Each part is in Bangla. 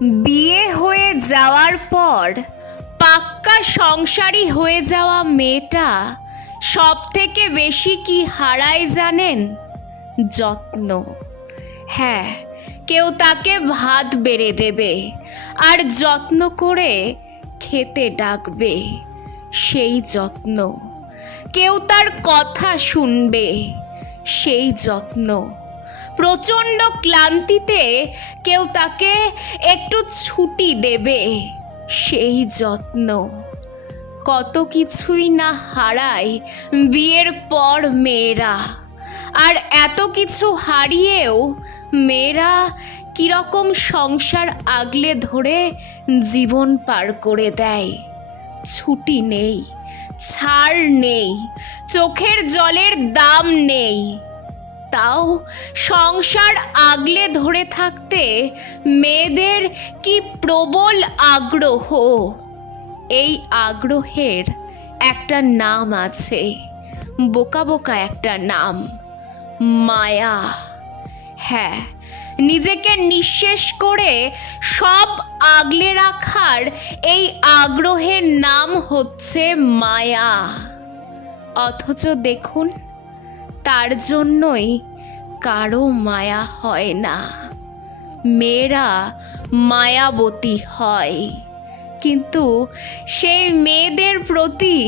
বিয়ে হয়ে যাওয়ার পর পাক্কা সংসারী হয়ে যাওয়া মেয়েটা সব থেকে বেশি কি হারায় জানেন? যত্ন। হ্যাঁ, কেউ তাকে ভাত বেড়ে দেবে আর যত্ন করে খেতে ডাকবে, সেই যত্ন। কেউ তার কথা শুনবে, সেই যত্ন। প্রচণ্ড ক্লান্তিতে কেউ তাকে একটু ছুটি দেবে, সেই যত্ন। কত কিছুই না হারায় বিয়ের পর মেয়েরা, আর এত কিছু হারিয়েও মেয়েরা কীরকম সংসার আগলে ধরে জীবন পার করে দেয়। ছুটি নেই, ছাড় নেই, চোখের জলের দাম নেই, তাও সংসার আগলে ধরে থাকতে মেয়েদের কি প্রবল আগ্রহ। এই আগ্রহের একটা নাম আছে, বোকা বোকা একটা নাম, মায়া। হ্যাঁ, নিজেকে নিঃশেষ করে সব আগলে রাখার এই আগ্রহের নাম হচ্ছে মায়া। অথচ দেখুন, তার জন্যই কারো মায়া হয় না। মেয়েরা মায়াবতী হয়, কিন্তু সেই মেয়েদের প্রতি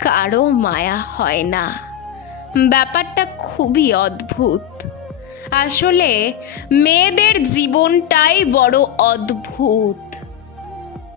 কারো মায়া হয় না। ব্যাপারটা খুবই অদ্ভুত। আসলে মেয়েদের জীবনটাই বড় অদ্ভুত।